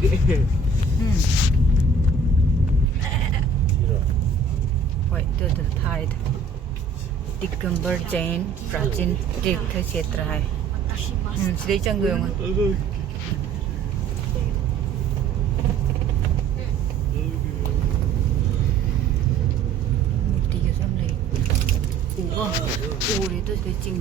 Wait, the tide. Digambar Jain, Prachin, Tirtha Kshetra hai. Sri Changyong. Murti ke samne. Oh, itu sudah cing.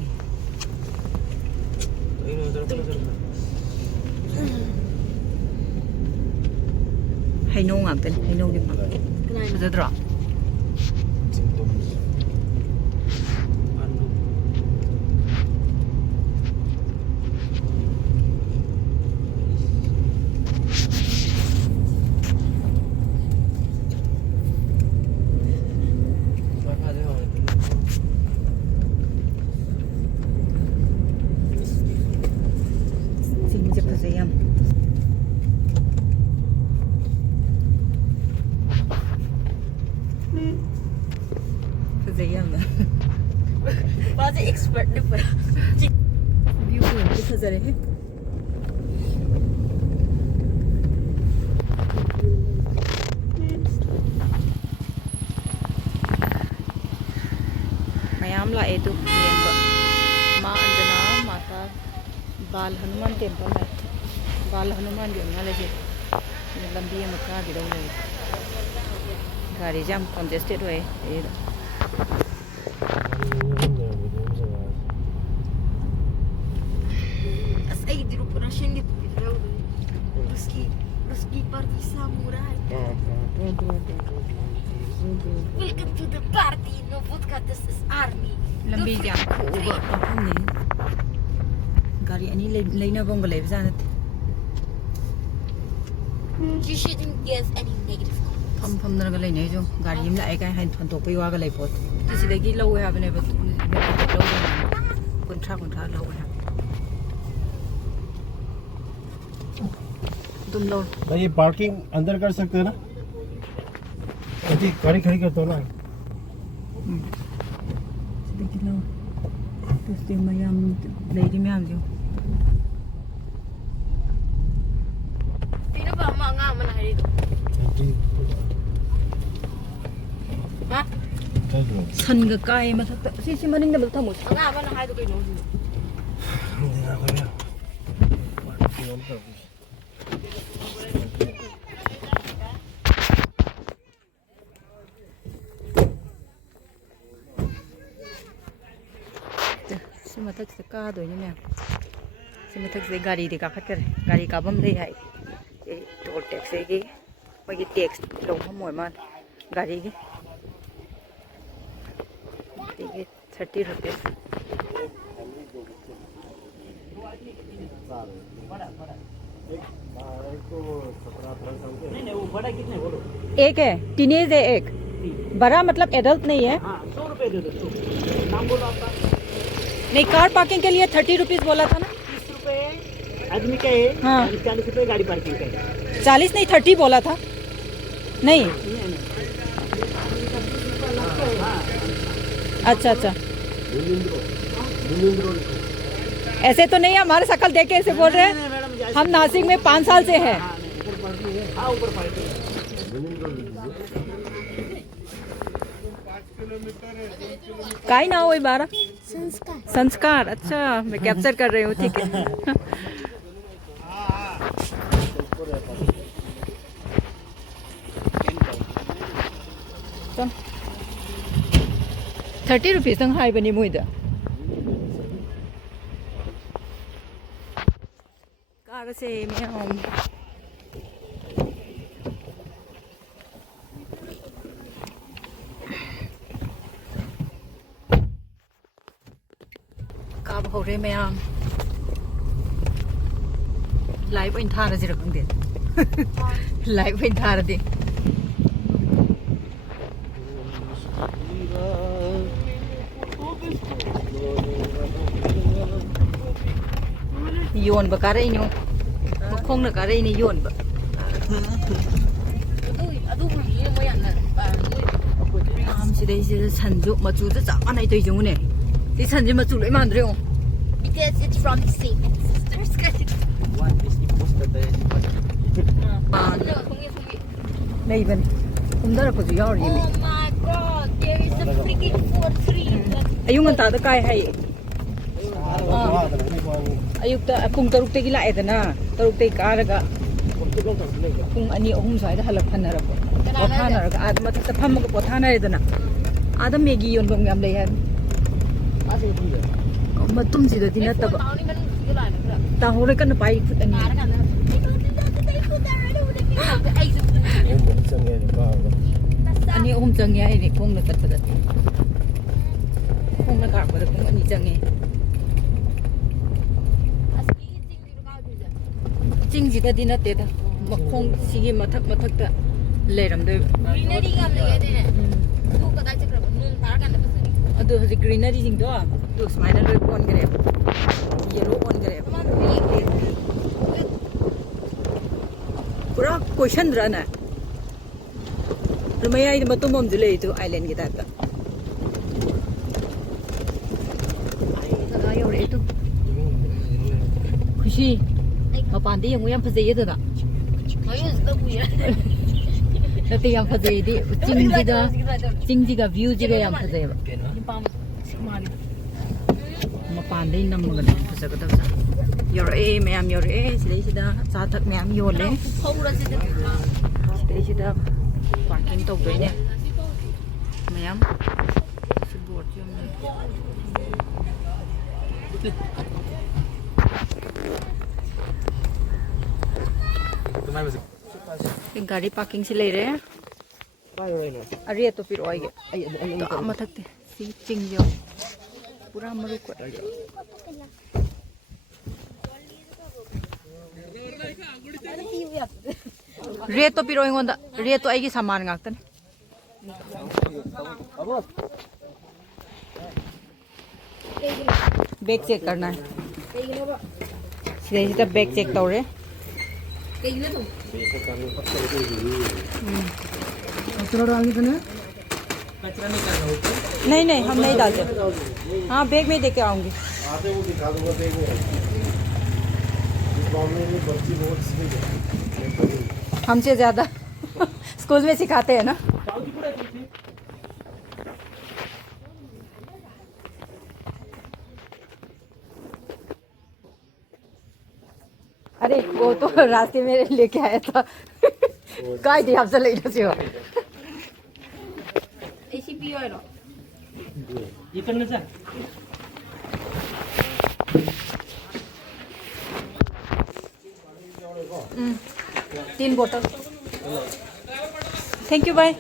Hay nung à, tên hay nung đi mà. Bây giờ rõ. Bazı expertlik var. View कितना फजरे है ma'am लाए तो माँ अंजना माता बाल Hanuman temple है बाल हनुमान जो ना लगे लंबी मक्का गिरा हुआ है गाड़ी जाम कंजेस्टेड हुए Ruski party samurai. Welcome to the party. No vodka. This is army. लंबी जाम खूब नहीं गाड़ी अनी लेना बोंग ले जाने You shouldn't give any negative comments. फम नरग लेने जो गाड़ी में लाएगा है फन तो पे वागा ले पोत किसी लगी लो है बने बत लो कुंठा लो है तुम लोग भाई ये पार्किंग अंदर कर सकते हैं ना ऐसी गाड़ी खड़ी कर दो ना देखिए लो तो मैम लेडी मैम जो Pino ba mga man harito? Ha? 선가 까에 맞았다 시시만인데 못 타고 Nga man harito kay no. hindi na kaya สิมาทักษะก้าตัวนี้เนี่ยสิมาทักษะगाड़ीดีका खत कर गाड़ी का बम ले है ये टोल टैक्स है कि मगे टैक्स लो हम मोय मान गाड़ी की देखिए 30 रुपए एक है टीनेज है एक बड़ा मतलब एडल्ट नहीं है 100 रुपए दे दो नाम बोलो आपका नहीं कार पार्किंग के लिए 30 रुपीज बोला था ना 30 रुपए आदमी का है हाँ 40 रुपए गाड़ी पार्किंग का है 40 नहीं 30 बोला था नहीं अच्छा अच्छा ऐसे तो नहीं हमारे शकल देख के ऐसे बोल रहे हैं हम नासिक में 5 साल से हैं काई ना हो 12 संस्कार अच्छा मैं कैप्चर कर रही हूँ ठीक है चल 30 रुपीस तंग हाई बनी मुझे कार से मैं हूँ काब हो रहे मैं लाइव इन था रजी रखूं दे लाइव इन था रजी योन बका रही नो मखोंग न का रही ने योन ब adubu ye mo yan na. हम सिदे सिदे संजो मचू ज जामा नै दै जंग ने ति संजो मचू लै मान्द्रे ओ Because it's from the same ancestors. One is the most that Này bên cũng rất là có gì đó rồi. Oh my god, there is a freaking 4-3. Ayung ang tata kaya hay. Ayuk ta kung taruk te gila ito na. Taruk te karaga. Kung ani ohum sa ito halap hanarap. Pothanaraga. Adam matak sa pamag pothanara ito na. Adam megi yon dong yam layan. Matum sida tinataba. Tahore kan pai phut ani. Ani ohum changya ini kong na tatpada. Kong na karubada kong ani changi. Chingjida di natte da. Makong sige matak ta leram de. Greenery ga lay ade. Tu ka da chakra nun tar kan da pasani. Ado haji greenery jing do. Tu smile lo on gare. Yellow on gare. Pura question ra na. Rumaya ini matum om jule itu island kita ta. Ai yo re itu. Khushi. Mapan di yang yam phajai itu da. Ayo sta buya. Tapi yang phajai di cingjiga view jiga yang phajai ba. Mapan di nam magan phajai ka ta. Yor e mayam yor e sida sa thak mayam yor le. Phora se Sida parking to be ne. Mayam. Sibot yum. गाड़ी parking से ले रहे हैं अरे तो फिर आएंगे तो मथक ते सी चिंgjao पूरा मरु को रे तो फिर आएंगे रे तो आएगी सामान गातन बैग चेक करना है सीधे बैग चेक तो रहे नहीं हम नहीं डालते हाँ बैग में दे के आऊंगी हमसे ज्यादा स्कूल में सिखाते हैं ना अरे वो तो रास्ते में लेके आया था काय दी आपसे ले रहे हो ऐसी पियो रो ये करना चाह 3 बोतल थैंक यू बाय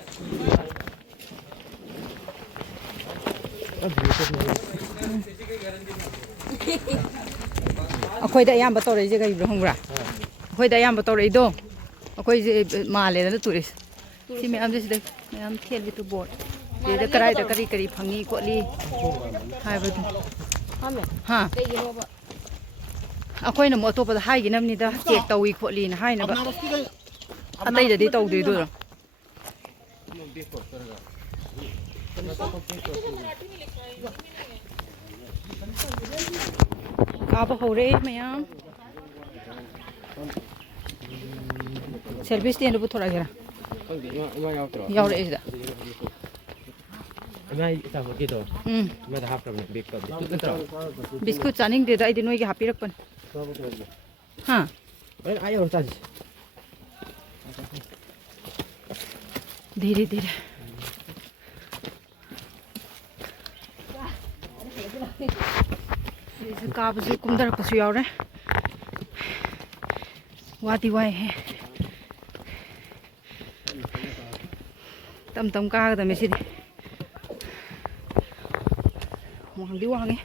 अखोइदा याम बतौरे जे गई ब्रहंगरा अखोइदा याम बतौरे दो अखोइ जे माले द टूरिस्ट सि मैम जे सिदे मैम थेल बितु बोर्ड जे कराइ द करी करी फंगी कोली हाइबदु हां अखोइना मो अतोप द हाइgi नमनि द चेक तौई खोली न हाइना बा अतै ददि तौदुइ दो काबा हौरे मैम सर्विस स्टैंड बुथोरा गेरा यावरे इदा बिस्कुट चानिंग दे दाइ दिनोइ के हापिरकपन हां धीरे धीरे काबसु कुमदरकपसु यावरे वादी वाय है तम तम कागदा मेसिदि वांगदि वांगे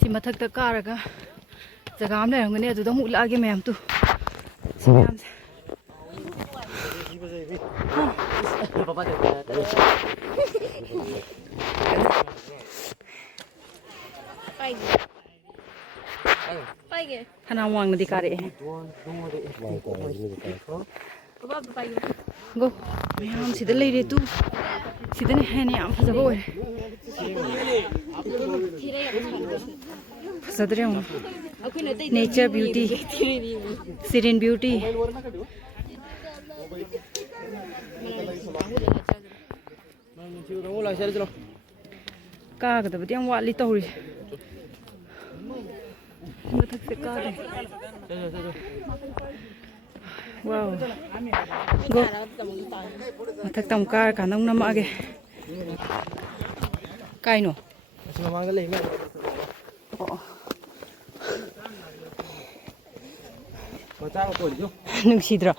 सि मथक्ता कारगा जगह am लेरंगने अदुदा मु लागे मैम तु सि मैम पाइगे खाना वांगना दिकारे हैं गो मैम सिदा लेरे तू सिदने हैने याम फजबो है फजदरे हम nature beauty serene beauty Kaagdabadi yam watli tawri. Mathakse kaade. Wow. Go. Mathak tam kaar ka nang namage. Kaino. Nungsidra.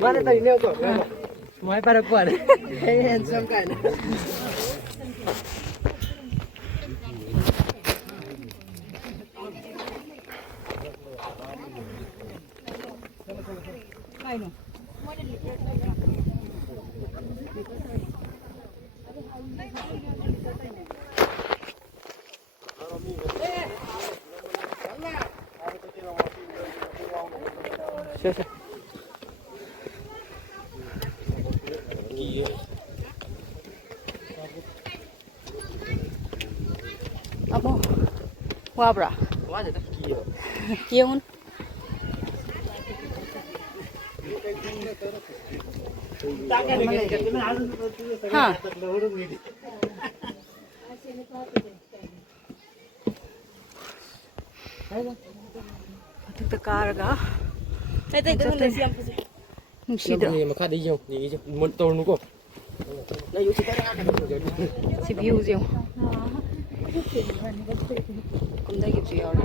Mana tadi ni aku? Semua para kuat. Handsome kan? Kaino. Siapa? Apa? Wabra. Mana tak kira? Yung. Ha. Mathakta kaaraga. Nungsidra. Ni makan dia jom, ni jom. Motor nu ko. Na yu kita nak. Si views yung. Kumda gipsi yawra.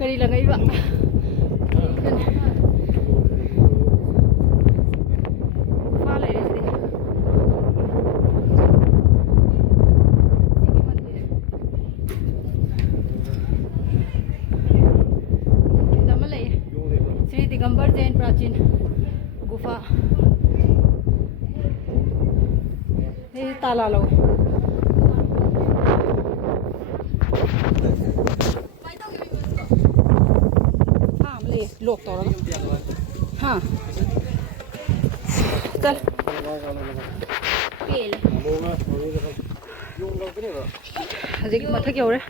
Kari lang ay ba? Palay rin din. Sige man din. Hindi malay. Sri Digambar Jain Prachin Gufa. Hey, talalaw. Lågt då. Ha. Där. Fel. Adik mathak yore.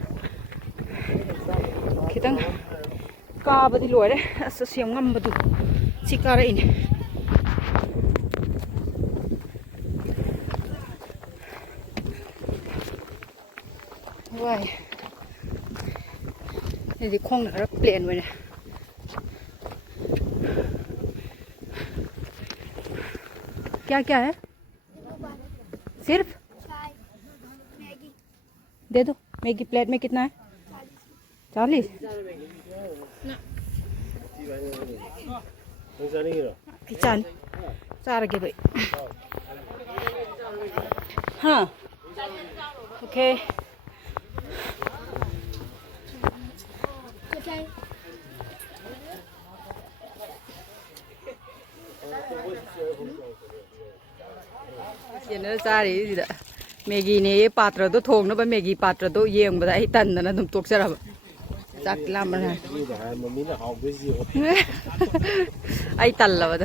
Kitang kaabadi loire asa siam ngambadu sikara ini. Why? Ini khong na plane wene. क्या क्या है सिर्फ दे दो Maggi plate में कितना है 40 चाल चार के भाई हाँ okay Nó ra đấy gì đó Maggie này patra đó thùng nó bên Maggie patra đó giềng mà đấy tần nó đụng tuột ra rồi chắc làm rồi ai tần là vậy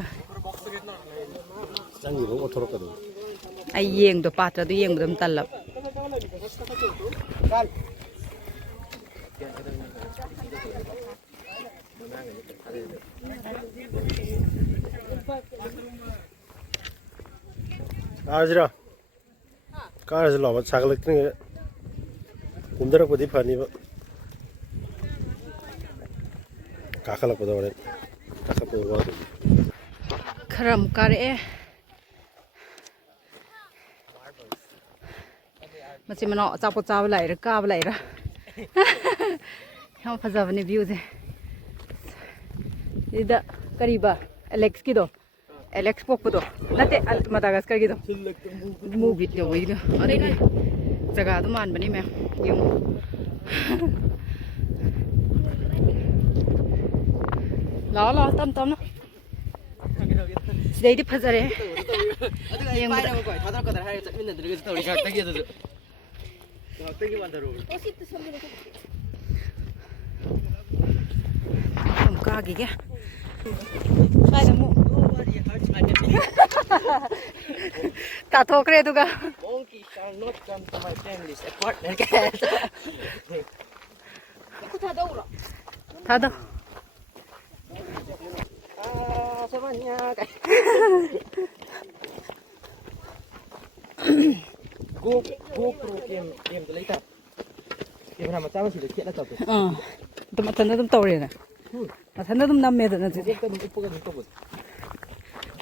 ai giềng đó patra đó giềng mà tần là Ajra, car is a lot of chocolate. Kumdara put the funny Kakala put on it. Kakapo. Karam kare Masih mana capot caw lại rồi cao lại rồi không phải giờ vấn đề view thế đi đó kariba Alex kido Alex pok do nate Madagascar kido movie do vậy đó ở đây jaga đó man bani mẹ yung lo tâm tâm nó đây đi phát ra đấy yung ꯀꯥꯈꯤꯒꯦ ꯁ꯭ꯋꯥꯏꯗ ꯑꯃꯨꯛ ꯇꯥꯊꯣꯛꯈ꯭ꯔꯦ ꯑꯗꯨꯒ Monkeys shall not come to my family's apartment. ꯊꯥꯗꯣ Samanya. GoPro game later. Game na matama sila kaya na tapo. ꯑꯗꯨꯝ ꯃꯊꯟꯗ ꯑꯗꯨꯝ ꯇꯧꯔꯦꯅ ꯃꯊꯟꯗ ꯑꯗꯨꯝ ꯅꯝꯃꯦꯗꯅ ꯑꯗꯨꯗꯤ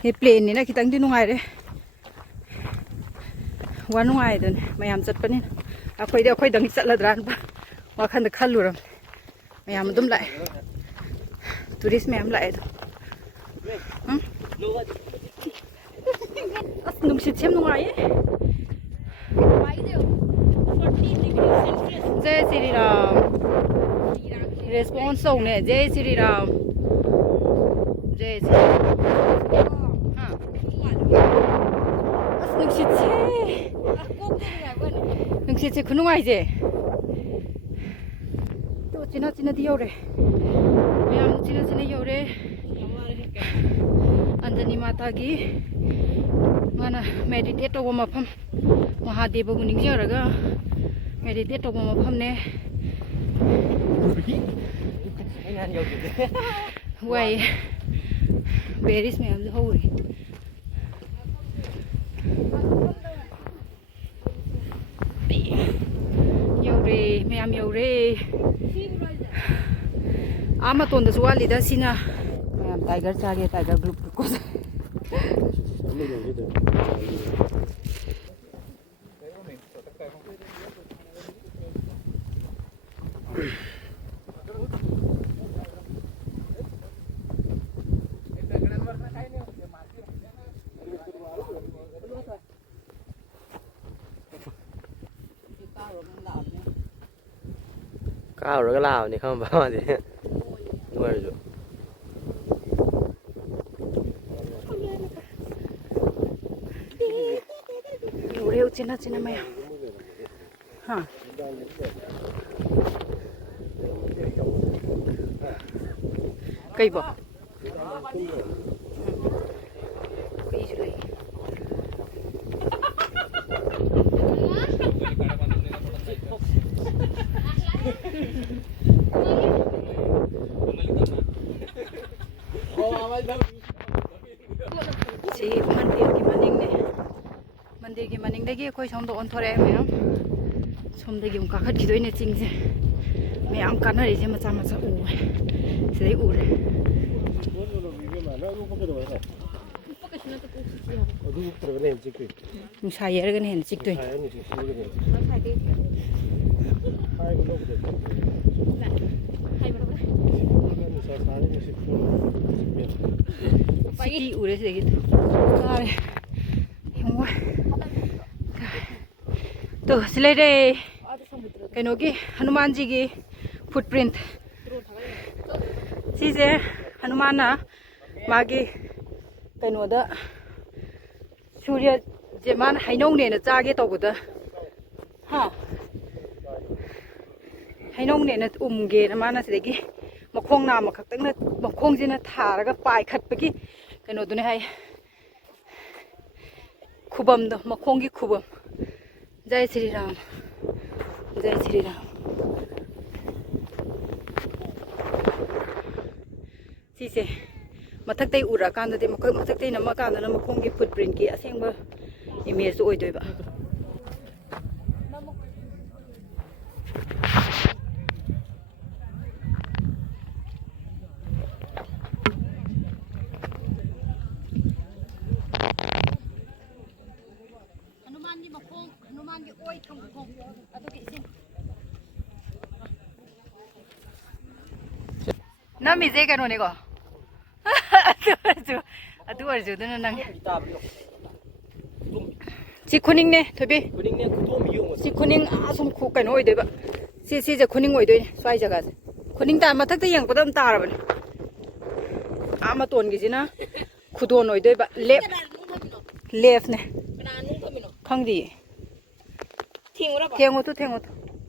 ꯍꯦ ꯄ꯭ꯂꯦꯟꯅꯤꯅ ꯈꯤꯇꯪꯗꯤ ꯅꯨꯡꯉꯥꯏꯔꯦ ꯋꯥ ꯅꯨꯡꯉꯥꯏꯗꯅꯦ ꯃꯌꯥꯝ ꯆꯠꯄꯅꯤꯅ ꯑꯩꯈꯣꯏꯗꯪ ꯆꯠꯂꯗ꯭ꯔꯥꯅ ꯋꯥꯈꯟꯗ ꯈꯜꯂꯨꯔꯝ ꯃꯌꯥꯝ ꯑꯗꯨꯝ ꯂꯥꯛꯑꯦ ꯇꯨꯔꯤꯁ ꯃꯌꯥꯝ ꯂꯥꯛꯑꯦ ꯑꯗꯣ ꯑꯁ ꯅꯨꯡꯁꯤꯠꯁꯦ ꯌꯥꯝ ꯅꯨꯡꯉꯥꯏꯌꯦ जय श्री राम रेस्पॉन्स होने जय श्री राम जय श्री हाँ बस नुंगसित से खुनुआई जे तो चिना चिना दियो रे मैं चिना चिना यो रे अंजनी माता की माना मेडिटेट तौबा मफम महादेव को निंगजरगा मेडिटेट तौबा मफम ने वाई बेरिस में हम हो रही यौरे मैम यौरे आमा तोंद सुवालीदा सिना मैम टाइगर चागे टाइगर ग्रुप को Cao rồi cái lào này không bao gì nuôi rồi 요래요 지나 지나 마야 하 cây bò cây gì đây chị मंदिर की मनिंग देखिए कोई सोम तो ऑन थोड़े मैम सोम देखिए उनका खट की तो इन्हें चिंग से मैं आम करना रही थी मचा मचा ऊ है सही ऊ है नुसाई है रगन है चिक तो सिटी ऊ रहे देखिए तो सिलेरे कहीं हनुमान जी की फुटप्रिंट सीसे हनुमान मागी कहीं सूर्य जेमान हैनौने चागे तौबद हाँ हैनौने उमगे माना सिदगी मखोंग नाम खक्तंग मखोंगजिना थारगा पाइखटपगी कइनोदुने हाय खुबमदो मखोंगी खुबम जय श्री राम जय श्री राम सीसे मथक्तै उरा कांददि मथक्तै नम कांदना मखोंगी फुटप्रिंट की असेंबा इमेज ओइदोइबा नमी जे कनोने को अदु अर्जु दन नंग सी खुनिंग ने थबे सी खुनिंग आसुम खु कनो ओइदेबा सी जे खुनिंग ओइदोइ स्वाइ जगा से खुनिंग ता मथक यंग पदम तारबने आमा तोन गिजिना खुदोन ओइदेबा लेफ्ट ने खंगदी थेंगो तो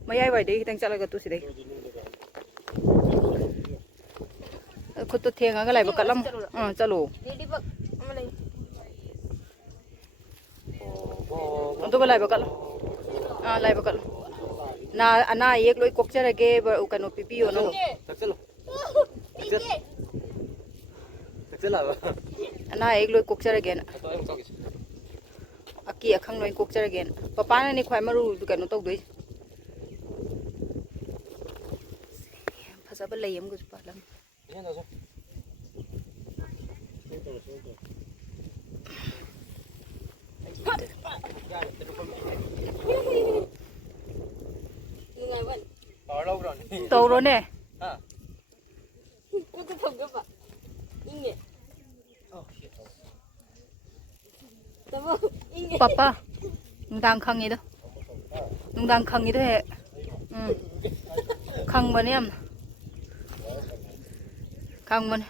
मयाय वाइदे खितंग चलगा तो सिदे खुद थेंगा लाइब कलम चलो ladybug ama lay अदुगा लाइब कलम लाइब कलम ना अना एक लोई कोक्चरगे कनो पिपियो नो चलो चलो अना एक लोई कोक्चरगे अकी अखंग लोई कोक्चरगे पपा ने ख्वाई मरु कनो तौदोइ फजब लैम गुज पालम तौरोने पापा नुंदांग खंगिदो हे खंगबने हम खंगबने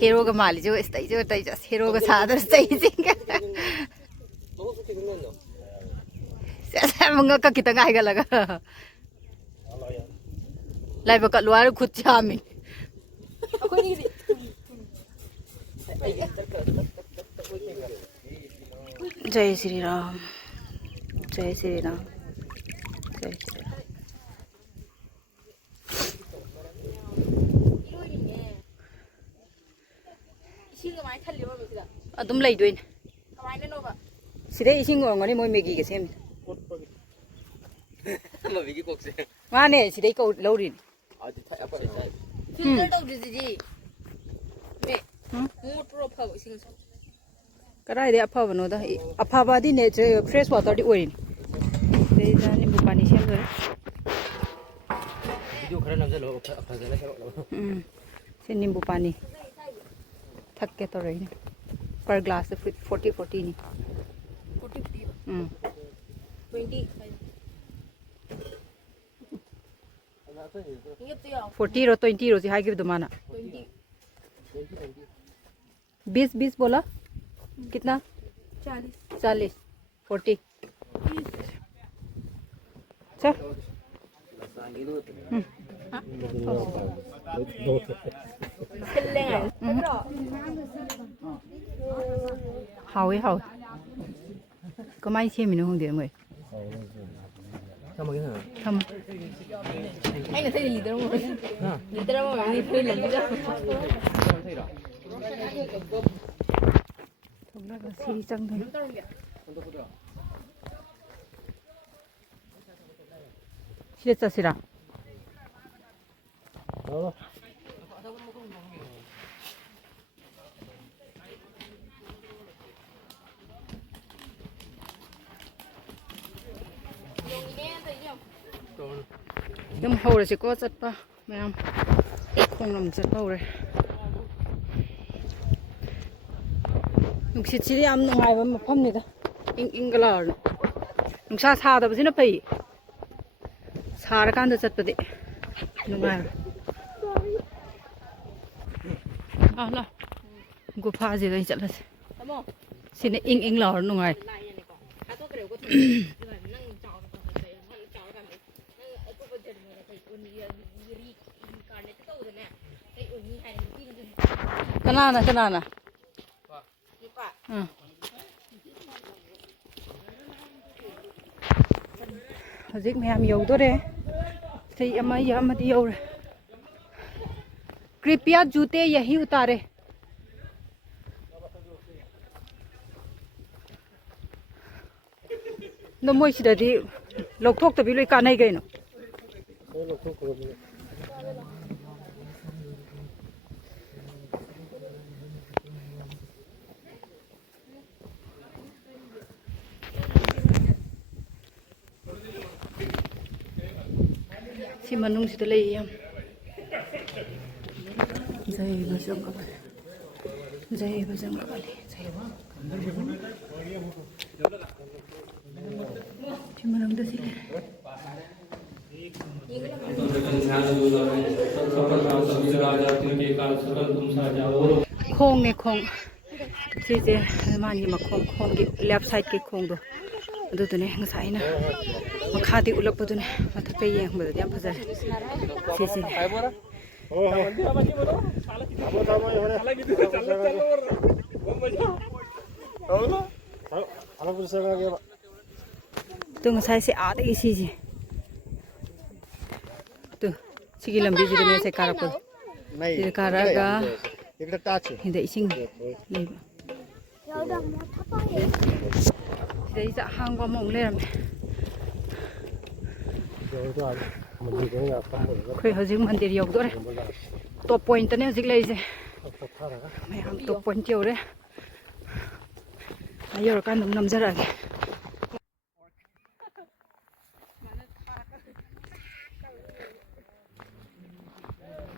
हीरो का माली जो स्टाई जो हीरो का सादर स्टाई जिंगा मंगा का कितना आएगा लगा लाइव का लुआर खुद चामी जय श्री राम जय श्री राम जय श्री राम अदुम लैदोइन सिदे इसिंग ओंगनी मोय मेगी के सेम मबीगी कोक्से माने सिदे को लौरिन आदि थाय अपन filter tawdidi me motor of ising कराई दे अफाबनो दा अफाबादी ने फ्रेश वाटर दी ओरिन दे जानि बुपानी सेम करे वीडियो खरा नजलो फजला करो से नींबू पानी थक के तो रही पर ग्लास 40 नी 20 40 रो 20 रो जी हाई गिव दमाना 20 बोला कितना 40 40 चल हावे कमाई से मिनो होंगे मैं थम ai na sai leader mo leader mo ni phil la leader थोड़ा का सीरी चंग दे सिरे चसिरा यम हौरे से को चटपा मैम खोंगलम चटपा हौरे नुंसिसिरि याम नुंगाइबा मफमनिदा इंग गलार नुंसा सादबसिना फै सारकांदा चटपदि नुंगाइ ला गुफा जे दai चलसे सिने इंग लार नुंगाइ कनाना हजिक मैम यौदोरे सही अमा यमदी यौरे कृपया जूते यही उतारे नो मोइसिददी लौथोक्तबि लोइ कानै गैनो सी मनुंग सिदा लई यम जय बजरंगबली जय बजरंगबली जय सी मनुंग दसी खोंग ने खोंग सीजे मानी मखोंग खोंग की लेफ्ट साइड के खोंग दो ꯑꯗꯨꯗꯨꯅꯦ ꯉꯁꯥꯏ ꯑꯩꯅ ꯃꯈꯥꯗꯤ ꯎꯠꯂꯛꯄꯗꯨꯅꯦ ꯃꯊꯛꯇ ꯌꯦꯡꯕꯗꯗꯤ ꯌꯥꯝ ꯐꯖꯔꯦ ꯁꯤꯁꯤꯅꯦ 또 ngасai se aadagi siji to sigi lambi ji ne se karapul se karaga एकदा टाच hinde ising leiba dei za hangwa mong lerame khoi hojik mandir yogdore top point ne hojik leise mayam top point yore ayor kan dum namjarage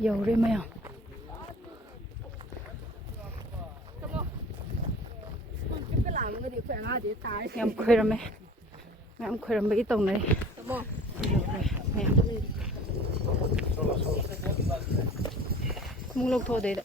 yore mayam em khoirame em khoiram bagi tong nai mung lok tho de da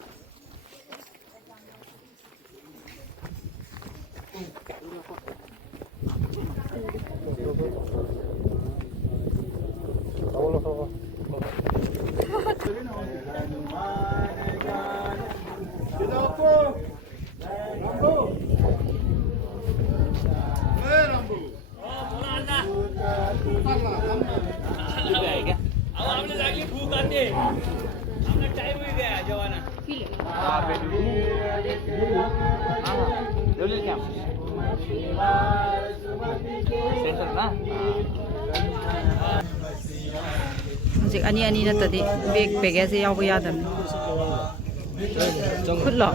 Hojik ani na tadi bag ase yaw yadam khutlo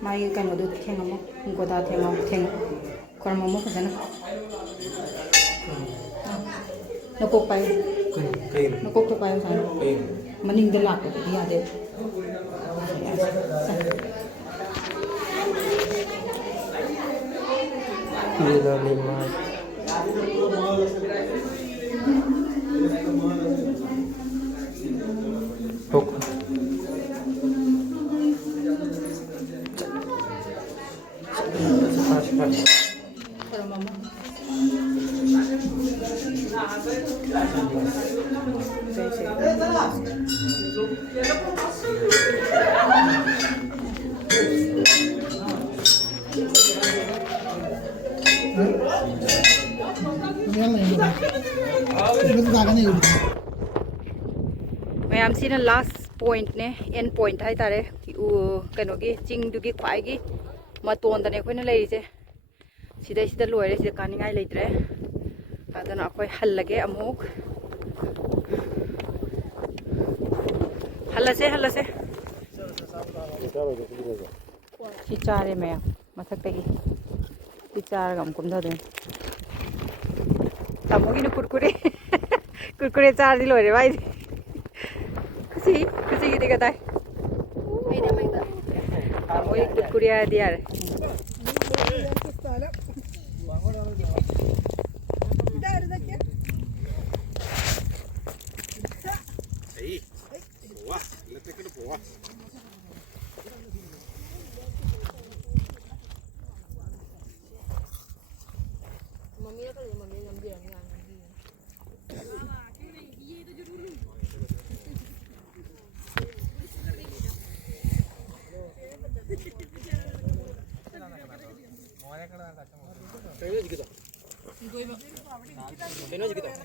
mai cái mà được thèn không không có ta thèn không thèn còn mà mất phải nó cột bay nó cột bay sao mà ninh đến lạc của đi à đấy Kilo 5. Tok. Para mama. Mayam sina last point ne end point hai tare kano gi ching du gi khwai gi maton da ne khoina lei je sida loire sida kaningai leitre adana akhoi hallage amuk hallase si chare me mathak tagi si char gam kum da de tamogi no kurkure char di loire bai kusi gede gadai maida tamogi kurkure dia Mami ka rin, mami yengbiraga nga.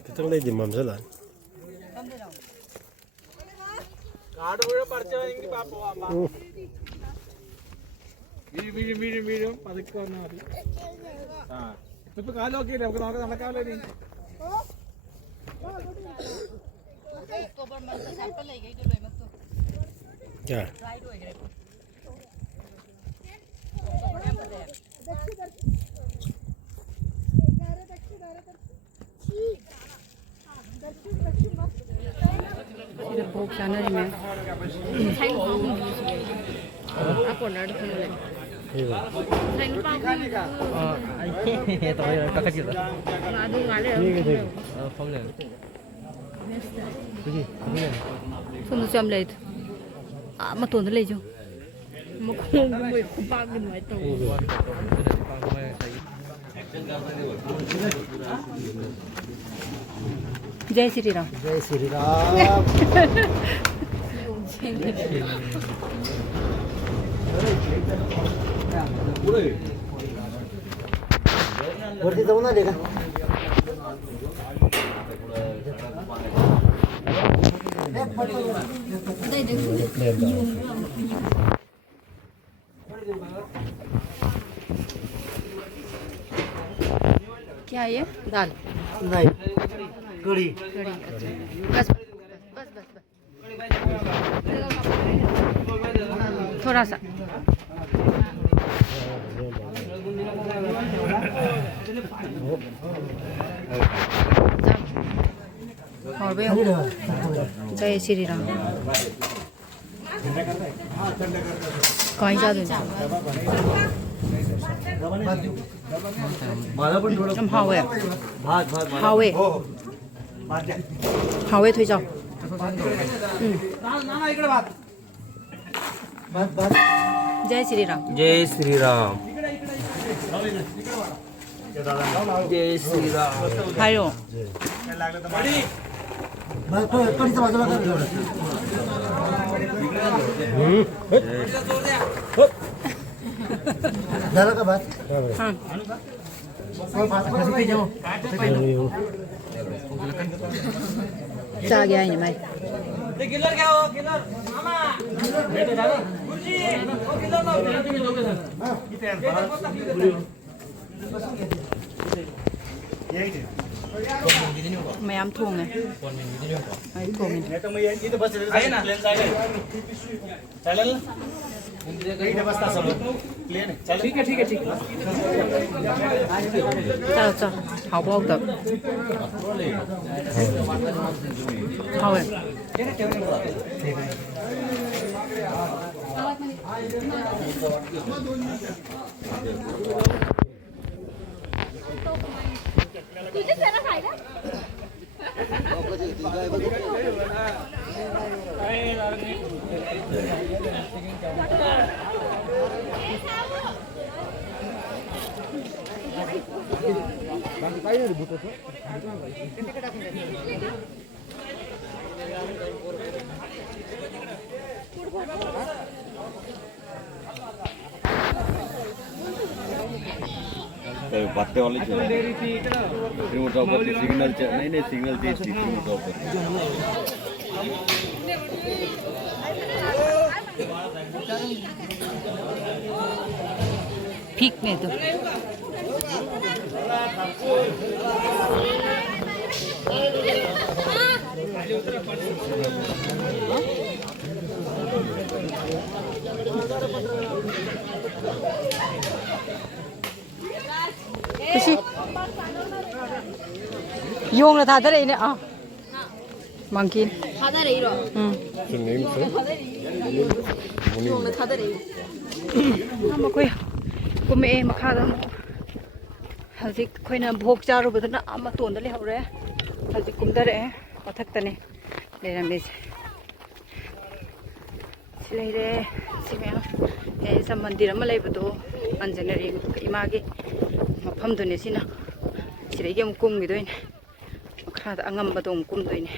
Kitang lady ma'am sala. Yeah. Pork sana ni ma'am. Ako na rin mo lang. Ito yung kakakita. Maado nga rin. Phong lên. 손도 좀 레이드. 아, 막 돈을 내죠. Makung mo yung pagod mo ito. जय श्री राम. जय श्री राम. वरती जाऊन आले का? क्या है ये? दाल. नाही कढी. कड़ी. बस बस बस बस. थोड़ा सा. और भी जय श्री राम. कहीं जा दूँ. मला पण थोडं हम हावे. भात भात हावे. हावे थोड़ी जाओ. भात भात. जय श्री राम. जय श्री राम. जय श्री राम. हायो. कढीच्या बाजूला कर. झाला का भात? हाँ. भात कशी जाऊ. जा गया है मैं. किलर क्या हो किलर मामा बेटे दादा गुरुजी ओ किलर लो मैं आम थोंग है. मैं थोंग है. आहे ना प्लेन जागा चालेल ना इथे बसता सर प्लेन आहे ठीक आहे ठीक आहे ठीक आहे चलो चलो. 好不好的? 好哎. पत्ते वाले रिमोट ऑफ करते सिग्नल नहीं सिग्नल तेज थी रिमोट ऑफ करते फीक में तो खुशी 용 ला 다들 이네 아 망긴 다들 이러. 용은 다들 이러. 한번 거야 꿈에 막하다 아직 거기는 복자로부터는 아마 또 온달리 하래 아직 꿈달에 어택다네 내려면서 실내에 지금 에서 만들 한번 해봐도 안전하리 이마게 마팜도네 시나 ꯁꯤꯗꯒꯤ ꯑꯃꯨꯛ ꯀꯨꯝꯈꯤꯗꯣꯏꯅꯦ ꯃꯈꯥꯗ ꯑꯉꯝꯕꯗꯣ ꯑꯃꯨꯛ ꯀꯨꯝꯗꯣꯏꯅꯦ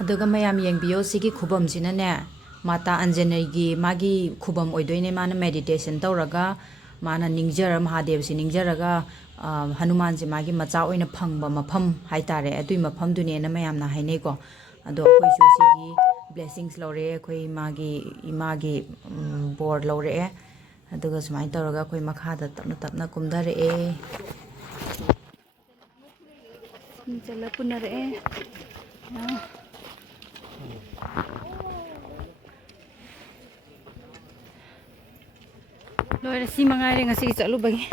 ꯑꯗꯨꯒ ꯃꯌꯥꯝ ꯌꯦꯡꯕꯤꯌꯣ ꯁꯤꯒꯤ ꯈꯨꯕꯝꯁꯤꯅꯅꯦ ꯃꯥꯇꯥ ꯑꯟꯖꯅꯩꯒꯤ ꯃꯥꯒꯤ ꯈꯨꯕꯝ ꯑꯣꯏꯗꯣꯏꯅꯦ ꯃꯥꯅ ꯃꯦꯗꯤꯇꯦꯁꯟ ꯇꯧꯔꯒ ꯃꯥꯅ ꯅꯤꯡꯖꯔ ꯃꯍꯥꯗꯦꯕꯁꯤ ꯅꯤꯡꯖꯔꯒ ꯍꯅꯨꯃꯥꯟꯁꯦ ꯃꯥꯒꯤ ꯃꯆꯥ ꯑꯣꯏꯅ ꯐꯪꯕ ꯃꯐꯝ ꯍꯥꯏꯇꯥꯔꯦ ꯑꯗꯨꯏ ꯃꯐꯝꯗꯨꯅꯦꯅ ꯃꯌꯥꯝꯅ ꯍꯥꯏꯅꯩꯀꯣ ꯑꯗꯣ ꯑꯩꯈꯣꯏꯁꯨ ꯁꯤꯒꯤ ꯕ꯭ꯂꯦꯁꯤꯡꯁ ꯂꯧꯔꯛꯑꯦ ꯑꯩꯈꯣꯏ ꯏꯃꯥꯒꯤ ꯕꯣꯔ ꯂꯧꯔꯛꯑꯦ ꯑꯗꯨꯒ ꯁꯨꯃꯥꯏꯅ ꯇꯧꯔꯒ ꯑꯩꯈꯣꯏ ꯃꯈꯥꯗ ꯇꯞꯅ ꯇꯞꯅ ꯀꯨꯝꯊꯔꯛꯑꯦ ꯆꯠꯂ ꯄꯨꯅꯔꯛꯑꯦ ꯂꯣꯏꯔꯦ ꯁꯤ ꯃꯉꯥꯏꯔꯦ ꯉꯁꯤꯒꯤ ꯆꯠꯂꯨꯕꯒꯤ